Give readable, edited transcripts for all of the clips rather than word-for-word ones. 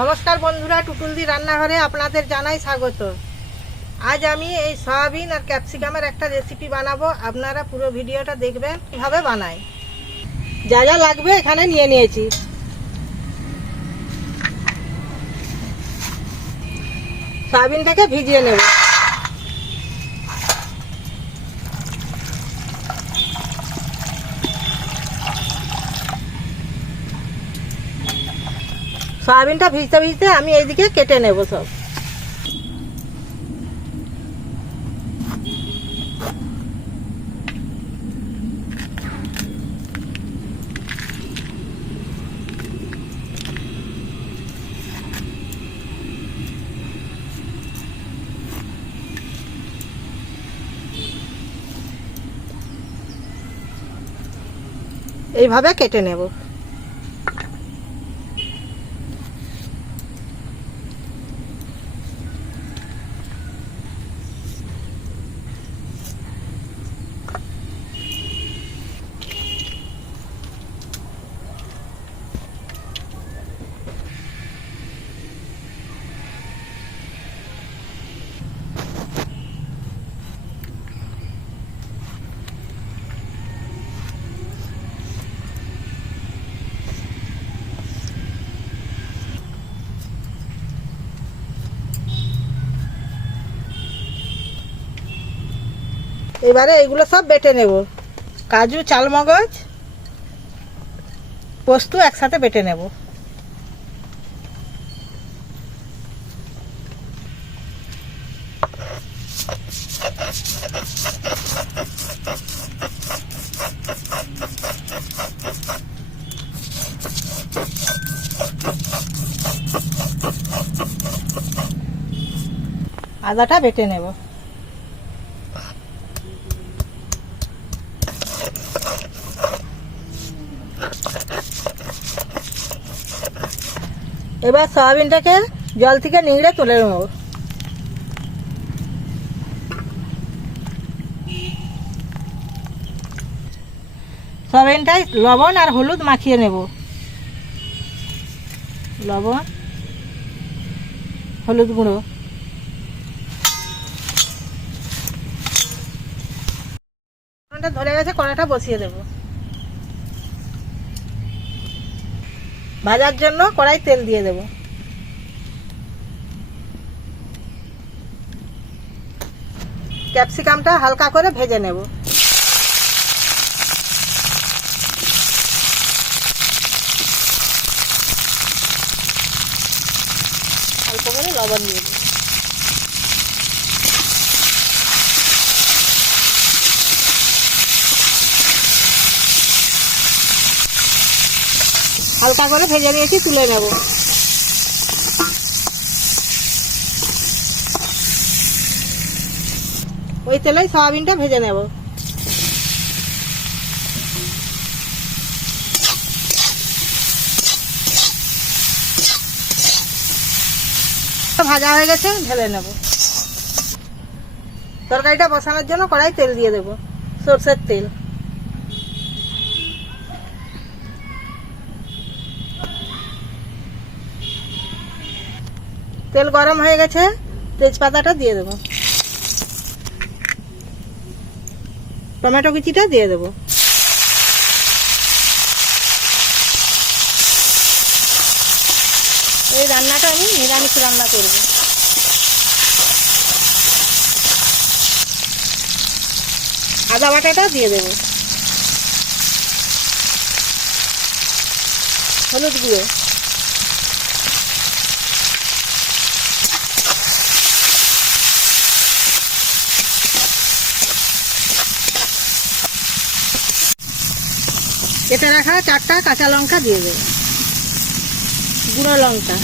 নমস্কার বন্ধুরা, টুটুলদি রান্নাঘরে আপনাদের জানাই স্বাগত। আজ আমি এই সয়াবিন আর ক্যাপসিকামের একটা রেসিপি বানাবো। আপনারা পুরো ভিডিওটা দেখবেন কিভাবে বানাই। যা যা লাগবে এখানে নিয়ে নিয়েছি। সয়াবিনটাকে ভিজিয়ে নেব। সয়াবিনটা ভিজতে ভিজতে আমি এইদিকে কেটে নেব সব। এইভাবে কেটে নেব। এবারে এগুলো সব বেটে নেব। কাজু, চালমগজ, পোস্ত একসাথে বেটে নেব। আদাটা বেটে নেব। এবার সয়াবিনটাকে জল থেকে নিংড়ে তুলে নেব। সয়াবিনটায় লবণ আর হলুদ মাখিয়ে নেব। লবণ, হলুদ গুঁড়ো। ধরে গেছে, কড়াটা বসিয়ে দেব। ভাজার জন্য কড়াই তেল দিয়ে দেব। ক্যাপসিকামটা হালকা করে ভেজে নেব। অল্প করে লবণ দিয়ে দেব। হালকা করে ভেজে নিয়েছি, তুলে নেব। ওই তেলেই সয়াবিনটা ভেজে নেব। ভাজা হয়ে গেছে, ঢেলে নেব। তরকারিটা বসানোর জন্য কড়াই তেল দিয়ে দেব, সরষের তেল। তেল গরম হয়ে গেছে, তেজপাতাটা দিয়ে দেব। টমেটো কুচিটা দিয়ে দেব। এই রান্নাটা আমি নিরামিষ রান্না করব। আদা বাটাটা দিয়ে দেব। হলুদ গুঁড়ো, কেটে রাখা 4টা কাঁচা লঙ্কা দিয়ে দেব। গুঁড়ো লঙ্কা,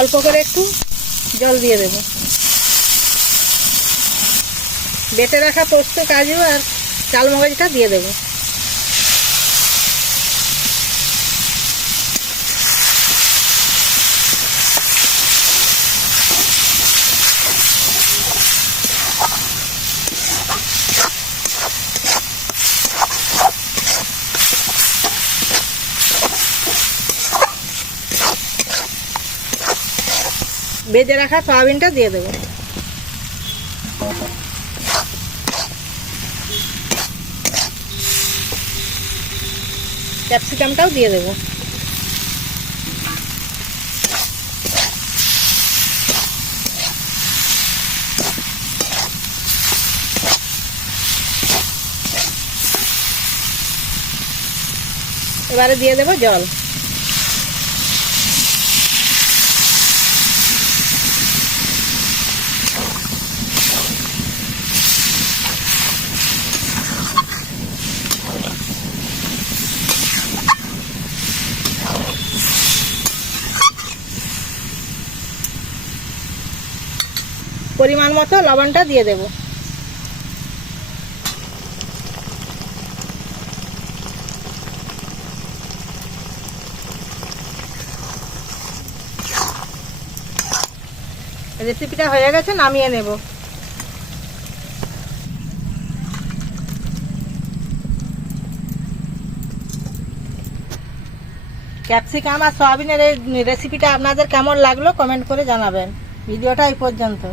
অল্প করে একটু জল দিয়ে দেব। বেটে রাখা পোস্ত, কাজু আর চালমগজটা দিয়ে দেব। ভেজে রাখা সয়াবিনটা দিয়ে দেবো। ক্যাপসিকামটাও দিয়ে দেবো। এবারে দিয়ে দেবো জল। পরিমাণ মতো লবণটা দিয়ে দেব। রেসিপিটা হয়ে গেছে, নামিয়ে নেব। ক্যাপসিকাম আর সয়াবিনের এই রেসিপিটা আপনাদের কেমন লাগলো কমেন্ট করে জানাবেন। ভিডিওটা এই পর্যন্ত।